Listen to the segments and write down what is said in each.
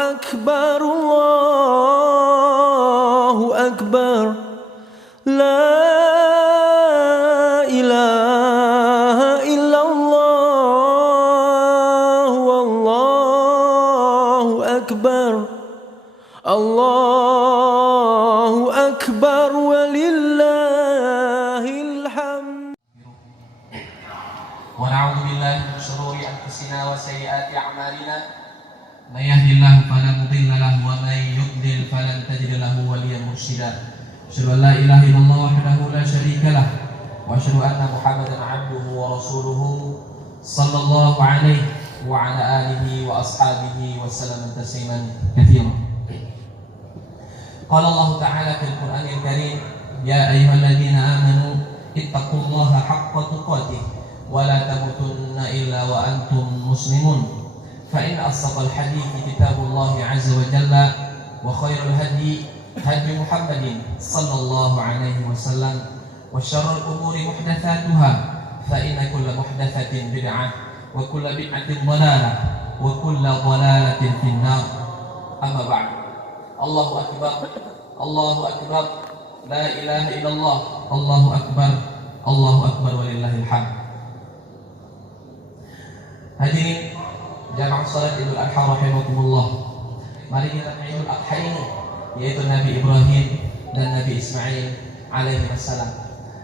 أكبر الله أكبر لا إله إلا الله والله أكبر الله أكبر ولله الحمد. ونعوذ بالله من شرور أنفسنا وسيئات أعمالنا من يهد الله فلا مضل له ومن يضلل فلن تجد له وليا مرشدا أشهد أن لا إله إلا الله وحده لا شريك له وأشهد أن محمدا عبده ورسوله صلى الله عليه وعلى آله وأصحابه وسلم تسليما كثيرا. قال الله تعالى في القرآن الكريم يا أيها الذين آمنوا اتقوا الله حق تقاته ولا تموتن إلا وأنتم مسلمون فإن أصدق الحديث كتاب الله عز وجل وخير الهدي هدي محمد صلى الله عليه وسلم وشر الأمور محدثاتها فإن كل محدثة بدعة وكل بدعة ضلالة وكل ضلالة في النار. أما بعد الله أكبر الله أكبر لا إله إلا الله الله أكبر الله أكبر ولله الحمد. Hadirin jamaah salat Idul Adha rahimakumullah. Mari kita Idul Adha ini yaitu Nabi Ibrahim dan Nabi Ismail alaihi wassalam.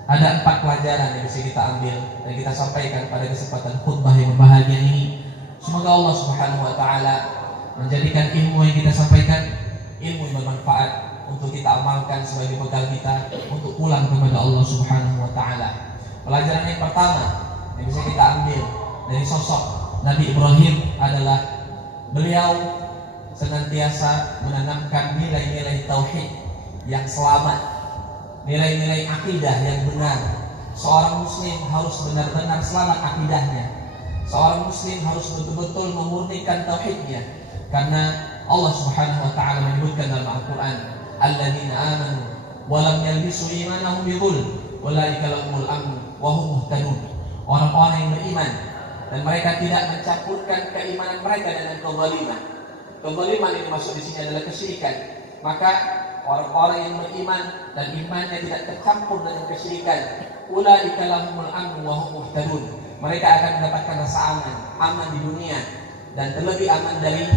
Ada 4 pelajaran yang bisa kita ambil dan kita sampaikan pada kesempatan khutbah yang berbahagia ini. Semoga Allah Subhanahu wa taala menjadikan ilmu yang kita sampaikan ilmu yang bermanfaat untuk kita amalkan sebagai bekal kita untuk pulang kepada Allah Subhanahu wa taala. Pelajaran yang pertama yang bisa kita ambil dari sosok Nabi Ibrahim adalah beliau senantiasa menanamkan nilai-nilai tauhid yang selamat, nilai-nilai akidah yang benar. Seorang muslim harus benar-benar selamat akidahnya. Seorang muslim harus betul-betul memurnikan tauhidnya, karena Allah Subhanahu wa taala menyebutkan dalam Al-Qur'an, "Alladzina amanu wa lam yalbisu imanahum bidzulm, ulaika lahumul amn wa hum muhtadun." Orang-orang yang beriman dan mereka tidak mencampurkan keimanan mereka dengan kezaliman. Kezaliman yang dimaksud di sini adalah kesyirikan. Maka orang-orang yang beriman dan imannya tidak tercampur dengan kesyirikan, ulaika lahumul amn wa hum muhtadun. Mereka akan mendapatkan rasa aman di dunia dan terlebih aman dari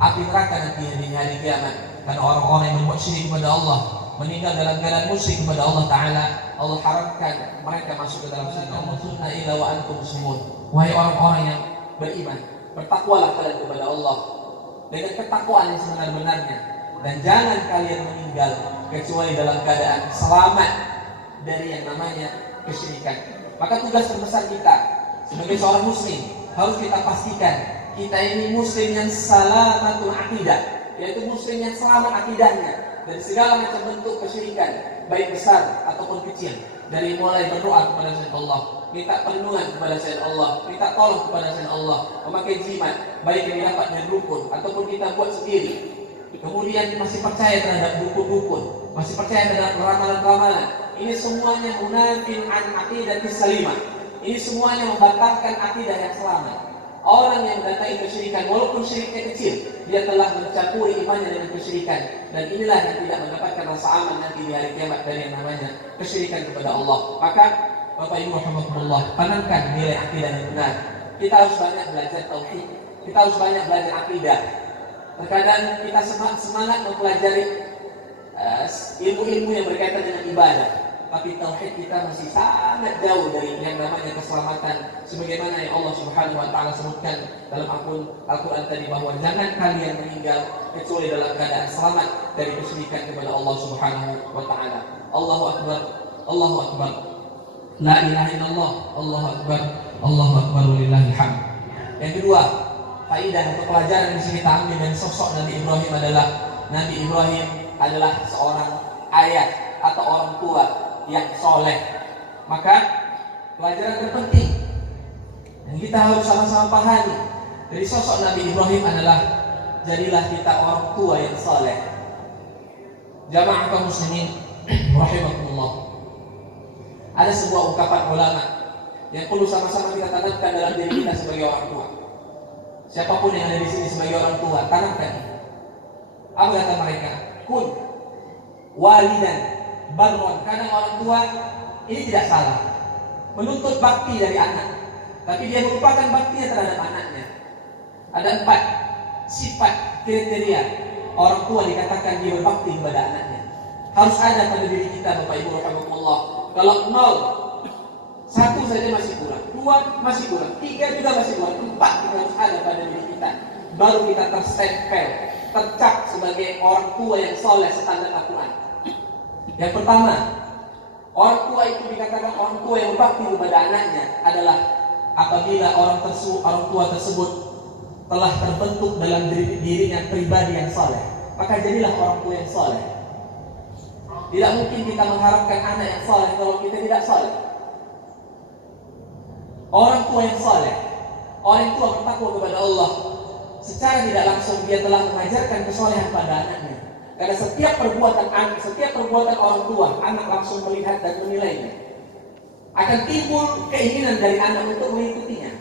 api neraka nanti di hari kiamat. Karena orang-orang yang berbuat syirik kepada Allah, meninggal dalam keadaan musyrik kepada Allah Ta'ala, Allah haramkan mereka masuk ke dalam surga. Amutunna illa wa antum muslimun. Wahai orang-orang yang beriman, bertakwalah kalian kepada Allah dengan ketakwaan yang sebenar-benarnya, dan jangan kalian meninggal kecuali dalam keadaan selamat dari yang namanya kesyirikan. Maka tugas terbesar kita sebagai seorang muslim harus kita pastikan kita ini muslim yang salamatul akidah, yaitu muslim yang selamat akidahnya dari segala macam bentuk kesyirikan, baik besar ataupun kecil. Dari mulai berdoa kepada selain Allah, minta perlindungan kepada selain Allah, minta tolong kepada selain Allah, memakai jimat, baik yang didapat dari dukun ataupun kita buat sendiri. Kemudian masih percaya terhadap dukun-dukun, masih percaya terhadap ramalan-ramalan. Ini semuanya munafin an aqidatis salimah. Ini semuanya membatalkan akidah yang selamat. Orang yang mendatangi kesyirikan, walaupun syiriknya kecil, dia telah mencampuri imannya dengan kesyirikan, dan inilah yang tidak mendapatkan rasa aman nanti di hari kiamat dari yang namanya kesyirikan kepada Allah. Maka Bapak Ibu rahimakumullah, tanamkan nilai akidah yang benar. Kita harus banyak belajar tauhid, kita harus banyak belajar akidah. Terkadang kita semangat mempelajari ilmu-ilmu yang berkaitan dengan ibadah, tapi tauhid kita masih sangat jauh dari yang namanya keselamatan, sebagaimana yang Allah Subhanahu wa taala sebutkan dalam Al-Qur'an tadi, bahwa jangan kalian meninggal kecuali dalam keadaan selamat dari kesyirikan kepada Allah Subhanahu wa taala. Allahu akbar, Allahu akbar. La ilaha illallah, Allahu akbar, Allahu akbar walillahil hamd. Yang kedua, faidah atau pelajaran yang bisa kita ambil dari sosok Nabi Ibrahim adalah Nabi Ibrahim adalah seorang ayah atau orang tua yang soleh. Maka pelajaran terpenting yang kita harus sama-sama pahami dari sosok Nabi Ibrahim adalah jadilah kita orang tua yang soleh. Jamaah kaum muslimin rahimakumullah. Ada sebuah ungkapan ulama yang perlu sama-sama kita tanamkan dalam diri kita sebagai orang tua. Siapapun yang ada di sini sebagai orang tua, tanamkan. Apa kata mereka? Kun walidan barron. Kadang orang tua ini tidak salah, menuntut bakti dari anak, tapi dia merupakan baktinya terhadap anaknya. Ada 4 sifat kriteria orang tua dikatakan dia berbakti kepada anaknya. Harus ada pada diri kita, Bapak Ibu rahimakumullah. Kalau 0, 1 saja masih kurang, 2 masih kurang, 3 juga masih kurang, 4 kita harus ada pada diri kita. Baru kita terstempel, tercap sebagai orang tua yang soleh standar Al-Quran. Yang pertama, orang tua itu dikatakan orang tua yang berbakti kepada anaknya adalah apabila orang tua tersebut telah terbentuk dalam dirinya pribadi yang soleh, maka jadilah orang tua yang soleh. Tidak mungkin kita mengharapkan anak yang soleh kalau kita tidak soleh. Orang tua yang soleh, orang tua bertakwa kepada Allah, secara tidak langsung dia telah mengajarkan kesolehan pada anaknya. Karena setiap perbuatan orang tua, anak langsung melihat dan menilainya. Akan timbul keinginan dari anak untuk mengikutinya.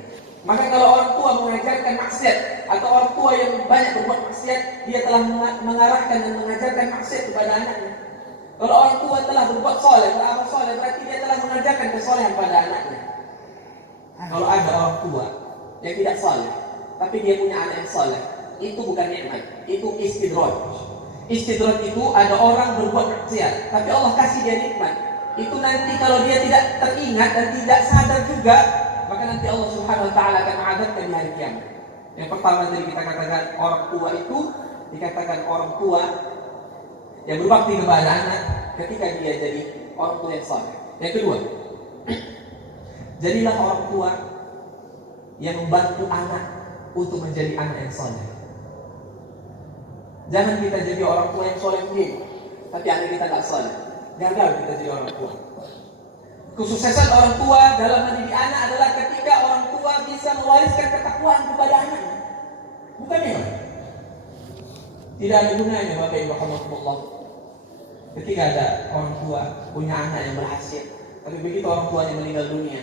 Maka kalau orang tua mengajarkan maksiat atau orang tua yang banyak berbuat maksiat, dia telah mengarahkan dan mengajarkan maksiat kepada anaknya. Kalau orang tua telah berbuat soleh, beramal soleh, berarti dia telah mengajarkan kesolehan pada anaknya. Kalau ada orang tua yang tidak soleh, tapi dia punya anak yang soleh, itu bukan nikmat, itu istidraj. Istidraj itu ada orang berbuat maksiat, tapi Allah kasih dia nikmat. Itu nanti kalau dia tidak teringat dan tidak sadar juga, maka nanti Allah Subhanahu wa taala akan mengadabkan di hari kiamat. Yang pertama tadi kita katakan orang tua itu dikatakan orang tua yang berbakti kepada anak ketika dia jadi orang tua yang saleh. Yang kedua, jadilah orang tua yang membantu anak untuk menjadi anak yang saleh. Jangan kita jadi orang tua yang saleh sendiri, tapi anak kita tak saleh. Gagal kita jadi orang tua. Kesuksesan orang tua dalam mendidik anak adalah ketika orang tua bisa mewariskan ketakwaan kepada anaknya. Bukan ya? Tidak ada gunanya Bapak Ibu rahimakumullah. Ketika ada orang tua punya anak yang berhasil, tapi begitu orang tuanya meninggal dunia,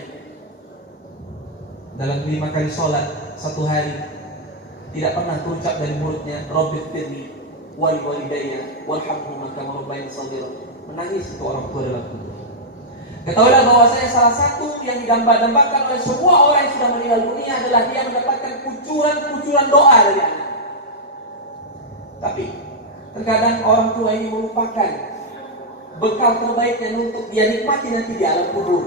dalam 5 kali sholat satu hari tidak pernah terucap dari mulutnya Rabbighfirli wa li walidayya warhamhuma kama rabbayani shaghira. Menangis itu orang tua dalam kubur. Ketahuilah bahwasanya salah satu yang digambar-gambarkan oleh semua orang yang sudah meninggal dunia adalah dia mendapatkan kucuran doa dari anak. Tapi terkadang orang tua ini melupakan bekal terbaik yang untuk dia nikmati nanti di alam kubur,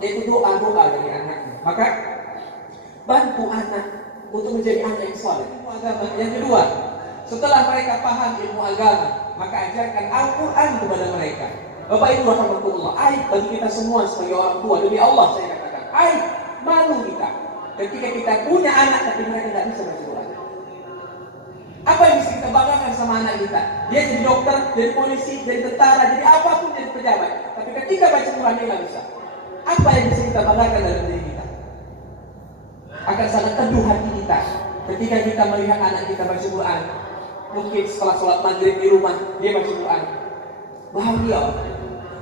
yaitu doa-doa dari anaknya. Maka bantu anak untuk menjadi anak yang saleh. Ilmu agama. Yang kedua, setelah mereka paham ilmu agama, maka ajarkan Al-Quran kepada mereka. Bapak Ibu rahimakumullah, aib bagi kita semua sebagai orang tua, demi Allah saya katakan, aib, malu kita ketika kita punya anak tapi mereka tidak bisa baca Quran. Apa yang bisa kita banggakan sama anak kita? Dia jadi dokter, jadi polisi, jadi tentara, jadi apapun, jadi pejabat, tapi ketika baca Quran dia tidak bisa. Apa yang bisa kita banggakan dalam diri kita? Akan sangat teduh hati kita ketika kita melihat anak kita baca Quran. Mungkin setelah sholat maghrib di rumah dia baca Quran, bahagia,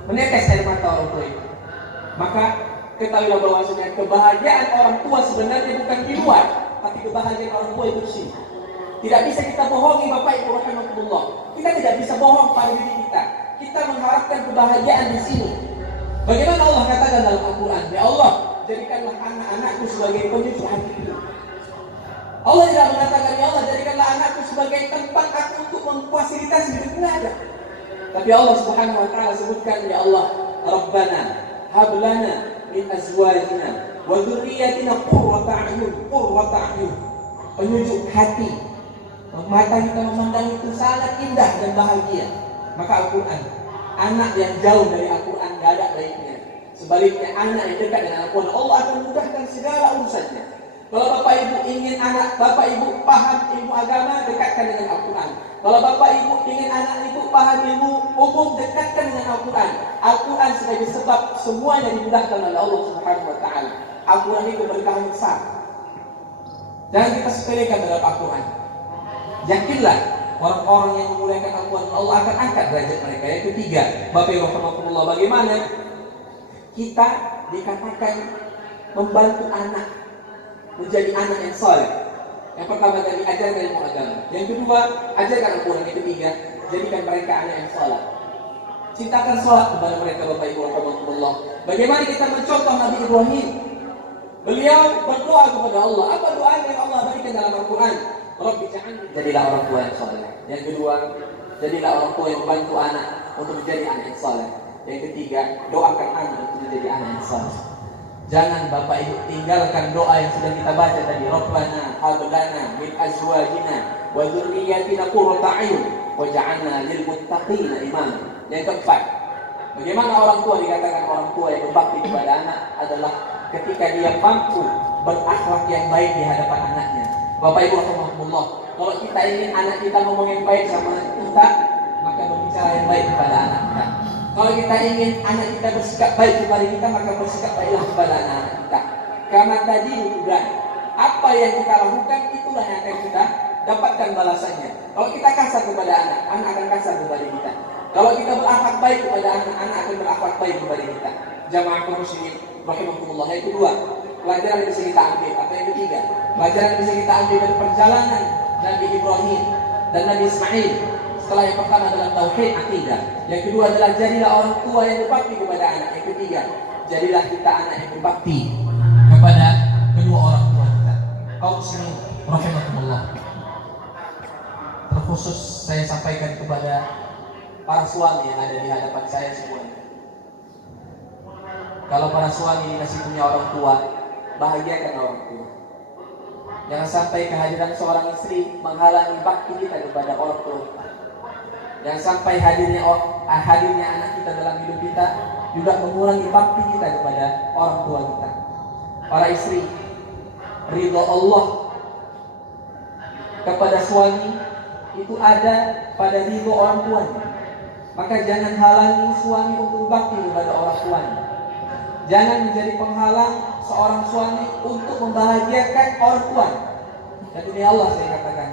menetes air mata orang tua itu. Maka ketahuilah bahwasanya kebahagiaan orang tua sebenarnya bukan di luar, tapi kebahagiaan orang tua itu di sini. Tidak bisa kita bohongi Bapak Ibu rahimakumullah. Kita tidak bisa bohong pada diri kita. Kita mengharapkan kebahagiaan di sini. Bagaimana Allah katakan dalam Al-Quran? Ya Allah, jadikanlah anak-anakku sebagai penyejuk hatiku. Allah tidak mengatakan, ya Allah jadikanlah anakku sebagai tempat aku untuk memfasilitasi hidup, tidak ada. Tapi Allah Subhanahu wa taala sebutkan, ya Allah, Rabbana hab lana min azwajina wa dzurriyyatina qurrata a'yun. Penyejuk hati. Mata kita memandang itu sangat indah dan bahagia. Maka Al-Quran, anak yang jauh dari Al-Quran tidak ada baiknya. Sebaliknya anak yang dekat dengan Al-Quran, Allah akan mudahkan segala urusannya. Kalau Bapak Ibu ingin anak Bapak Ibu paham ilmu agama, dekatkan dengan Al-Quran. Kalau Bapak Ibu ingin anak Ibu paham ilmu umum, dekatkan dengan Al-Quran. Al-Quran sebagai sebab semuanya dimudahkan oleh Allah Subhanahu wa taala. Al-Quran itu berkah besar. Jangan kita sepelekan dalam Al-Quran. Yakinlah orang-orang yang memuliakan Al-Quran, Allah akan angkat derajat mereka. Yang ketiga, Bapak Ibu rahimakumullah, bagaimana kita dikatakan membantu anak menjadi anak yang saleh. Yang pertama tadi, ajarkan ilmu agama. Yang kedua, ajarkan Al-Quran. Yang ketiga, jadikan mereka anak yang sholat. Cintakan sholat kepada mereka, Bapak Ibu rahimahumullah. Bagaimana kita mencontoh Nabi Ibrahim? Beliau berdoa kepada Allah. Apa doanya yang Allah berikan dalam Al-Quran? Rabbi ja'alni, jadilah orang tua yang saleh. Yang kedua, jadilah orang tua yang membantu anak untuk menjadi anak yang saleh. Yang ketiga, doakan anak untuk menjadi anak yang saleh. Jangan Bapak Ibu tinggalkan doa yang sudah kita baca tadi. Rabbana hab lana min azwajina wa dzurriyyatina qurrata a'yun waj'alna lil muttaqina imama. Yang keempat, bagaimana orang tua dikatakan orang tua yang berbakti kepada anak adalah ketika dia mampu berakhlak yang baik di hadapan anaknya. Bapak Ibu rahimahumullah, kalau kita ingin anak kita ngomong yang baik sama kita, maka berbicara yang baik kepada anak kita. Kalau kita ingin anak kita bersikap baik kepada kita, maka bersikap baiklah kepada anak kita. Karena tadi bukan apa yang kita lakukan, itulah yang akan kita dapatkan balasannya. Kalau kita kasar kepada anak, anak akan kasar kepada kita. Kalau kita berakhlak baik kepada anak, anak akan berakhlak baik kepada kita. Jamaah kaum muslimin rahimakumullah. Yang kedua, pelajaran yang bisa kita ambil. Atau yang ketiga, pelajaran yang bisa kita ambil dari perjalanan Nabi Ibrahim dan Nabi Ismail. Setelah yang pertama adalah tauhid akidah. Yang kedua adalah jadilah orang tua yang berbakti kepada anak. Yang ketiga, jadilah kita anak yang berbakti kepada kedua orang tua kita. Kaum muslimin rahimakumullah. Terkhusus saya sampaikan kepada para suami yang ada di hadapan saya semuanya. Kalau para suami masih punya orang tua, bahagiakan orang tua. Jangan sampai kehadiran seorang istri menghalangi bakti kita kepada orang tua. Jangan sampai hadirnya anak kita dalam hidup kita juga mengurangi bakti kita kepada orang tua kita. Para istri, ridho Allah kepada suami itu ada pada ridho orang tuanya. Maka jangan halangi suami untuk bakti kepada orang tuanya. Jangan menjadi penghalang seorang suami untuk membahagiakan orang tuanya. Dan ini Allah saya katakan,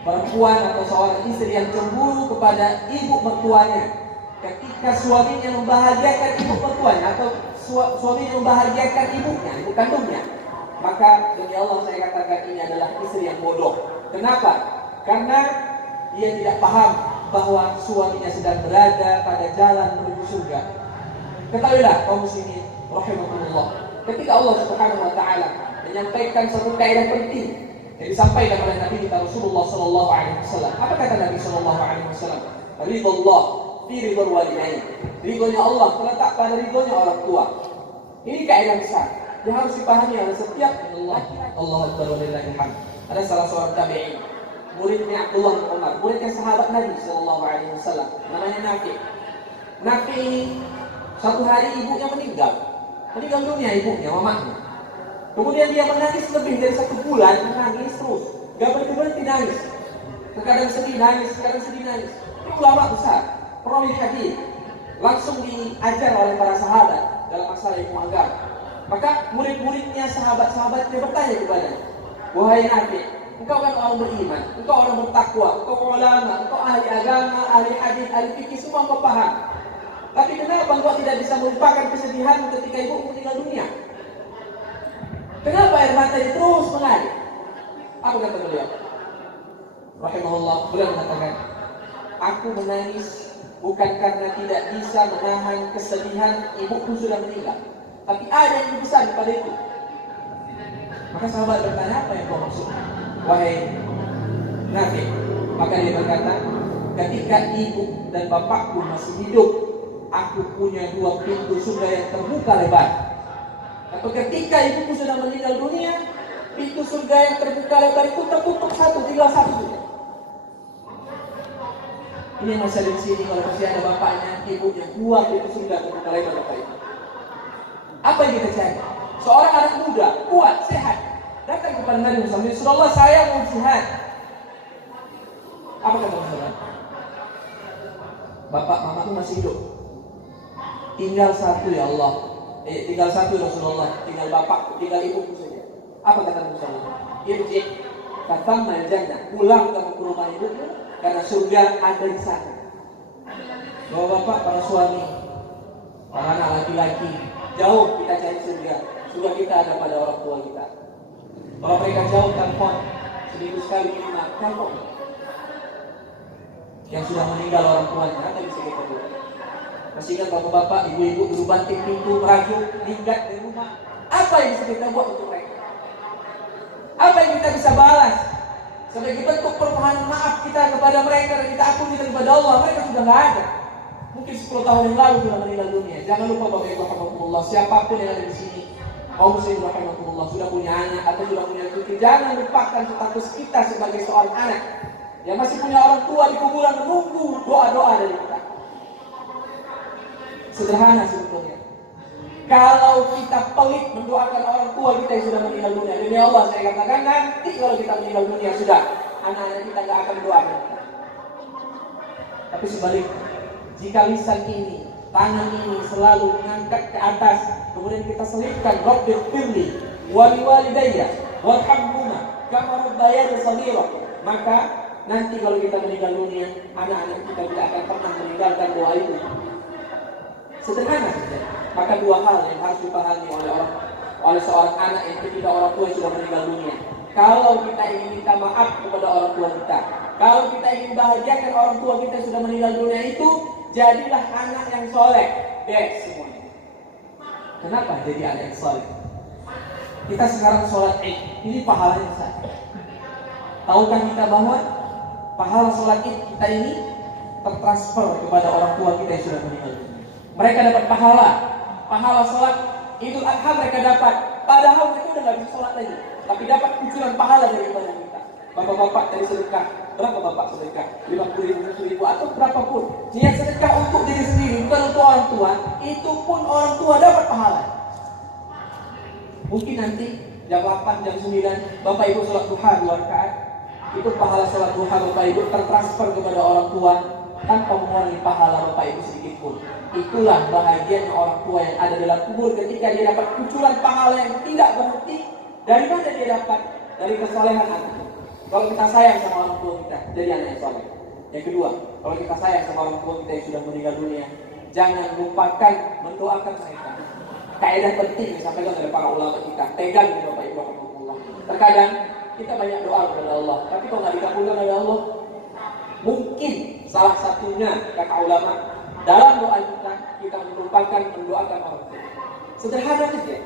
perempuan atau seorang istri yang cemburu kepada ibu mertuanya, ketika suaminya membahagiakan ibu mertuanya atau suaminya membahagiakan ibunya, ibu kandungnya, maka demi Allah saya katakan ini adalah istri yang bodoh. Kenapa? Karena dia tidak paham bahwa suaminya sedang berada pada jalan menuju surga. Ketahuilah kaum muslimin rahimakumullah, ketika Allah Subhanahu wa taala menyampaikan satu kaidah penting yang disampaikan oleh Nabi kita Rasulullah sallallahu alaihi wasallam. Apa kata Nabi sallallahu alaihi wasallam? Ridha fi ridhal walidain. Ridhonya Allah terletak pada ridhonya orang tua. Ini kaidah besar yang harus dipahami oleh setiap Allah Akbar walillahil hamd. Ada salah seorang tabi'in, muridnya Abdullah bin Umar, muridnya sahabat Nabi sallallahu alaihi wasallam, namanya Nafi. Nafi ini satu hari ibunya meninggal dunia ibunya, mamanya. Kemudian dia menangis lebih dari 1 bulan, menangis terus, gak berhenti nangis. Terkadang sedih nangis, terkadang sedih nangis. Ini ulama besar, perawi hadis, langsung diajar oleh para sahabat dalam masalah ilmu agama. Maka murid-muridnya, sahabat-sahabatnya bertanya kepadanya, wahai Nabi, engkau kan orang beriman, engkau orang bertakwa, engkau ulama, engkau ahli agama, ahli hadis, ahli fikih, semua engkau paham. Tapi kenapa engkau tidak bisa melupakan kesedihan ketika ibu meninggal dunia? Kenapa air mata terus mengalir? Apa kata beliau? Rahimahullah, beliau mengatakan, aku menangis bukan karena tidak bisa menahan kesedihan ibuku sudah meninggal, tapi ada yang lebih besar daripada itu. Maka sahabat bertanya, apa yang kau maksud? Wahai Nabi, maka dia berkata, ketika ibu dan bapakku masih hidup, aku punya 2 pintu surga yang terbuka lebar. Atau ketika ibuku sudah meninggal dunia, pintu surga yang terbuka lebar itu tertutup tinggal satu saja. Ini yang masih ada di sini, kalau masih ada bapaknya, ibunya, 2 pintu surga terbuka lebar Bapak Ibu. Apa yang kita cari? Seorang anak muda, kuat, sehat, datang kepada Nabi Muhammad, Rasulullah, saya mau jihad. Apa kata Rasulullah? Bapak mamaku masih hidup, tinggal 1 ya Allah. Tinggal 1 Rasulullah, tinggal bapak, tinggal ibuku saja. Apa kata Rasulullah? Irji, fatammal jannah, pulang ke rumah ibumu karena surga ada di sana. Bapak-bapak, para suami, para anak laki-laki, jauh kita cari surga. Surga kita ada pada orang tua kita. Kalau mereka jauh telepon, seminggu sekali minimal, tengok yang sudah meninggal orang tuanya, apa yang bisa kita buat? Masih ingat bapak-bapak, ibu-ibu dulu banting pintu, merajuk, minggat di rumah. Apa yang bisa kita buat untuk mereka? Apa yang kita bisa balas sebagai bentuk permohonan maaf kita kepada mereka dan kita akui kita kepada Allah? Mereka sudah nggak ada. Mungkin 10 tahun yang lalu sudah meninggal dunia. Jangan lupa Bapak Ibu rahimahumullah, siapapun yang ada di sini, kaum muslimin rahimahumullah, sudah punya anak atau sudah punya cucu, jangan lupakan status kita sebagai seorang anak yang masih punya orang tua di kuburan menunggu doa-doa dari kita. Sederhana sebetulnya. Kalau kita pelit mendoakan orang tua kita yang sudah meninggal dunia, demi Allah saya katakan nanti kalau kita meninggal dunia sudah, anak-anak kita nggak akan mendoakan kita. Tapi sebaliknya, jika lisan ini, tangan ini selalu mengangkat ke atas, kemudian kita selipkan Rabbil firli wali walidayya warhamhuma kama rabbayani shaghira, maka nanti kalau kita meninggal dunia, anak-anak kita tidak akan pernah meninggalkan doa itu. Sederhana saja. Maka dua hal yang harus dipahami oleh seorang anak yang ketika orang tua sudah meninggal dunia. Kalau kita ingin minta maaf kepada orang tua kita, kalau kita ingin bahagiakan orang tua kita yang sudah meninggal dunia itu, jadilah anak yang soleh. Semuanya. Kenapa jadi anak yang soleh? Kita sekarang sholat Id, ini pahalanya saja. Tahukah kita bahwa pahala sholat Id kita ini tertransfer kepada orang tua kita yang sudah meninggal dunia. Mereka dapat pahala sholat Idul Adha mereka dapat. Padahal mereka udah nggak bisa sholat lagi, tapi dapat kucuran pahala daripada kita. Bapak-bapak dari sedekah, berapa bapak sedekah? 50.000, 100.000 atau berapapun. Niat sedekah untuk diri sendiri, bukan untuk orang tua. Itu pun orang tua dapat pahala. Mungkin nanti jam 8, jam 9, bapak ibu sholat duha 2 rakaat. Itu pahala sholat duha bapak ibu tertransfer kepada orang tua tanpa mengurangi pahala bapak ibu sedikit pun. Itulah bahagianya orang tua yang ada dalam kubur ketika dia dapat kucuran pahala yang tidak berhenti. Dari mana dia dapat? Dari kesalehan anak. Kalau kita sayang sama orang tua kita, jadi anak yang saleh. Yang kedua, kalau kita sayang sama orang tua kita yang sudah meninggal dunia, jangan lupakan mendoakan mereka. Kaidah penting yang disampaikan oleh para ulama kita. Pegang di Bapak Ibu rahimahullah. Terkadang kita banyak doa kepada Allah, tapi kalau nggak dikabulkan oleh Allah, mungkin salah satunya kata ulama, dalam doa kita melupakan mendoakan orang tua. Sederhana saja.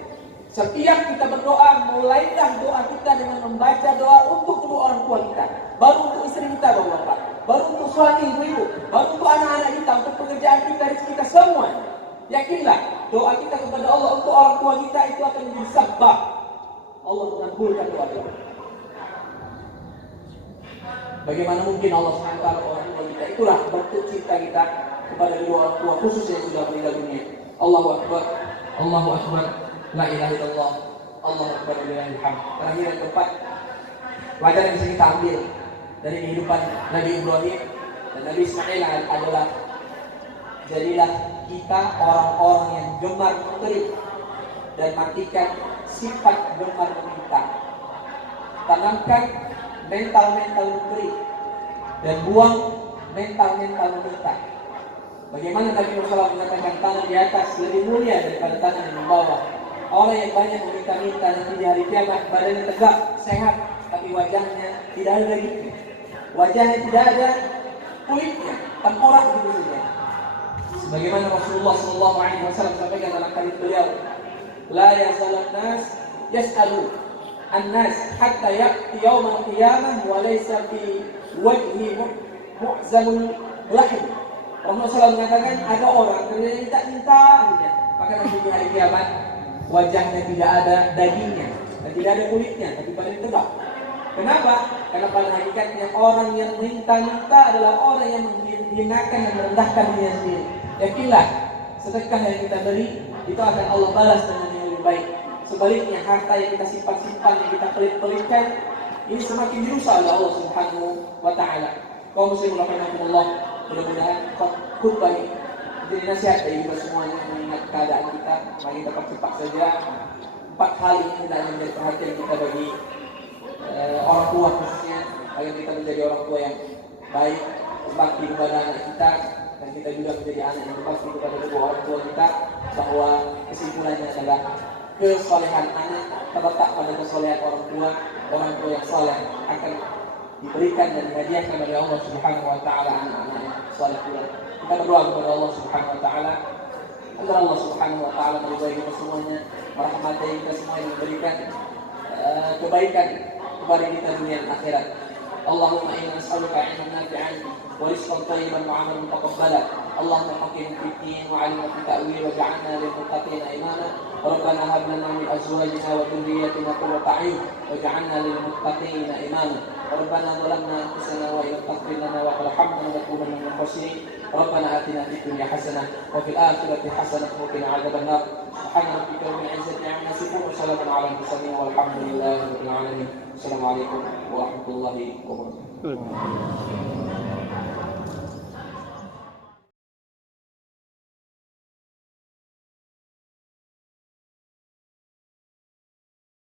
Setiap kita berdoa, mulailah doa kita dengan membaca doa untuk kedua orang tua kita, baru untuk istri kita, bapak-bapak, baru untuk suami ibu-ibu, baru untuk anak-anak kita, untuk pekerjaan kita, rezeki kita semua. Yakinlah doa kita kepada Allah untuk orang tua kita itu akan menjadi sebab Allah mengabulkan doa kita. Bagaimana mungkin Allah SWT orang tua kita? Itulah bentuk cinta kita kepada kedua orang tua, khususnya yang sudah meninggal dunia. Allahu Akbar, Allahu Akbar, la ilaha illallah, Allahu Akbar, la ilaha illallah. Terakhir yang keempat, pelajaran yang bisa kita ambil dari kehidupan Nabi Ibrahim dan Nabi Ismail adalah jadilah kita orang-orang yang gemar memberi dan matikan sifat gemar meminta. Tanamkan mental-mental memberi dan buang mental-mental meminta. Bagaimana Nabi Muhammad mengatakan tangan di atas lebih mulia daripada tangan yang di bawah. Orang yang banyak meminta-minta nanti di hari kiamat badannya tegak, sehat, tapi wajahnya tidak ada dagingnya. Wajahnya tidak ada kulitnya, tengkorak gitu saja. Sebagaimana Rasulullah SAW sampaikan dalam hadis beliau, la yazalun nas yas'alu an-nas hatta ya'ti yawmal qiyamah wa laysa fi wajhi mu'zamul lahim. Rasulullah SAW mengatakan ada orang ternyata minta, maka nanti di hari kiamat wajahnya tidak ada dagingnya dan tidak ada kulitnya, tapi badan tegak. Kenapa? Karena pada hakikatnya orang yang minta-minta adalah orang yang menghinakan dan merendahkan dirinya sendiri. Yakinlah, sedekah yang kita beri itu akan Allah balas dengan yang lebih baik. Sebaliknya, harta yang kita simpan-simpan, yang kita pelit-pelitkan, ini semakin dirusak oleh Allah Subhanahu wa Ta'ala. Kaum muslimin rahimahumullah, mudah-mudahan khutbah ini jadi nasihat bagi kita semuanya mengingat keadaan kita. Mari kita cepat saja 4 hal ini hendaknya menjadi perhatian kita bagi orang tua khususnya, agar kita menjadi orang tua yang baik, berbakti kepada anak kita, dan kita juga menjadi anak yang berbakti kepada kedua orang tua kita. Bahwa kesimpulannya adalah kesolehan anak terletak pada kesolehan orang tua yang soleh akan diberikan dan dihadiahkan oleh Allah Subhanahu wa taala anak-anak yang saleh pula. Kita berdoa kepada Allah Subhanahu wa taala agar Allah Subhanahu wa taala meridai kita semuanya, merahmati kita semua, yang memberikan kebaikan kepada kita dunia dan akhirat. Allahumma inna nas'aluka 'ilman nafi'an wa rizqan thayyiban wa 'amalan mutaqabbalan. Allahumma haqqina fid din wa 'allimna fit ta'wil waj'alna lil muttaqina imama. Rabbana hab lana min azwajina wa dhurriyyatina qurrata a'yun waj'alna lil muttaqina imama. Rabbana zalamna anfusana wa in taghfir lana wa tarhamna lanakunanna minal khasirin. Rabbana atina fid dunya hasanah wa fil akhirati hasanah wa qina 'adzaban nar. Subhana rabbika rabbil 'izzati 'amma yasifun wa salamun 'alal mursalin walhamdulillahi rabbil 'alamin. Assalamualaikum warahmatullahi wabarakatuh.